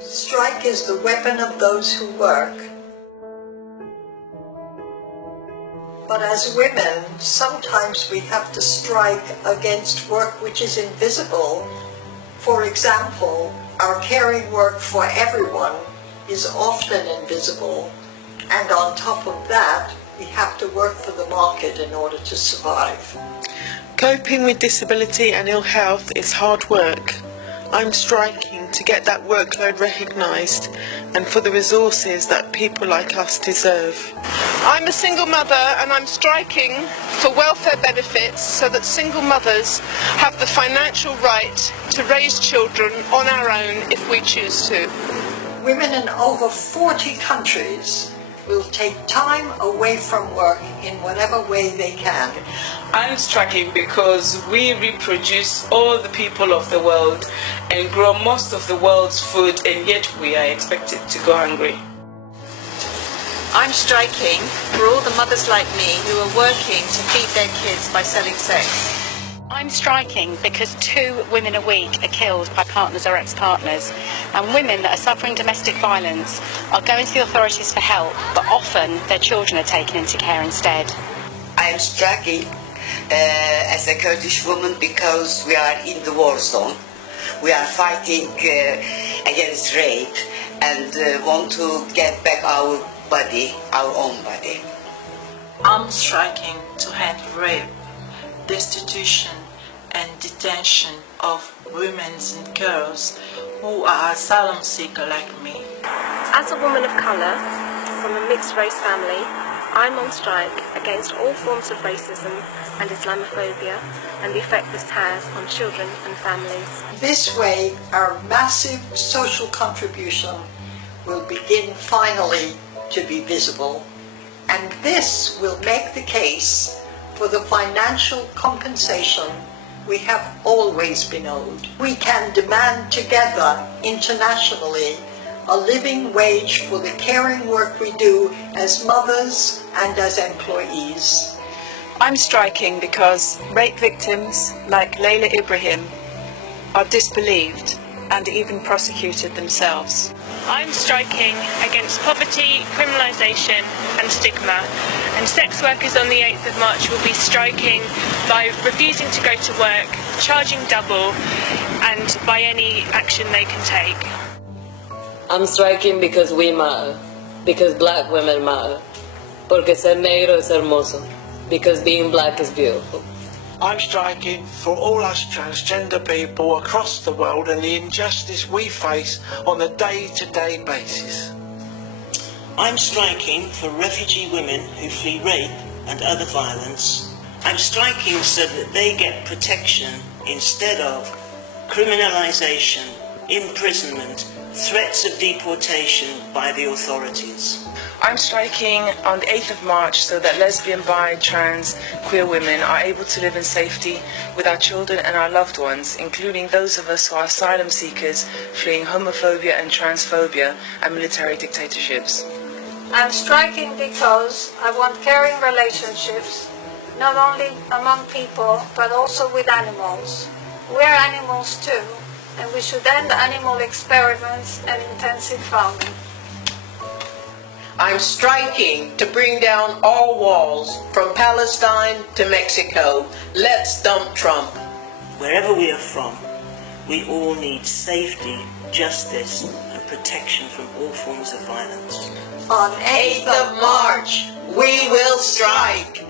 Strike is the weapon of those who work. But as women, sometimes we have to strike against work which is invisible. For example, our caring work for everyone is often invisible. And on top of that, we have to work for the market in order to survive. Coping with disability and ill health is hard work. I'm striking to get that workload recognised and for the resources that people like us deserve. I'm a single mother and I'm striking for welfare benefits so that single mothers have the financial right to raise children on our own if we choose to. Women in over 40 countries will take time away from work in whatever way they can. I'm striking because we reproduce all the people of the world and grow most of the world's food, and yet we are expected to go hungry. I'm striking for all the mothers like me who are working to feed their kids by selling sex. I'm striking because 2 women a week are killed by partners or ex-partners, and women that are suffering domestic violence are going to the authorities for help, but often their children are taken into care instead. I am striking as a Kurdish woman because we are in the war zone. We are fighting against rape and want to get back our body, our own body. I'm striking to end rape, destitution and detention of women and girls who are asylum seekers like me. As a woman of colour from a mixed race family, I'm on strike against all forms of racism and Islamophobia and the effect this has on children and families. This way, our massive social contribution will begin finally to be visible, and this will make the case for the financial compensation we have always been owed. We can demand together internationally a living wage for the caring work we do as mothers and as employees. I'm striking because rape victims like Layla Ibrahim are disbelieved and even prosecuted themselves. I'm striking against poverty, criminalisation and stigma, and sex workers on the 8th of March will be striking by refusing to go to work, charging double, and by any action they can take. I'm striking because we matter, because black women matter, porque ser negro es hermoso, because being black is beautiful. I'm striking for all us transgender people across the world and the injustice we face on a day-to-day basis. I'm striking for refugee women who flee rape and other violence. I'm striking so that they get protection instead of criminalisation, imprisonment, threats of deportation by the authorities. I'm striking on the 8th of March so that lesbian, bi, trans, queer women are able to live in safety with our children and our loved ones, including those of us who are asylum seekers fleeing homophobia and transphobia and military dictatorships. I'm striking because I want caring relationships, not only among people, but also with animals. We're animals too, and we should end animal experiments and intensive farming. I'm striking to bring down all walls from Palestine to Mexico. Let's dump Trump. Wherever we are from, we all need safety, justice and protection from all forms of violence. On 8th of March, we will strike.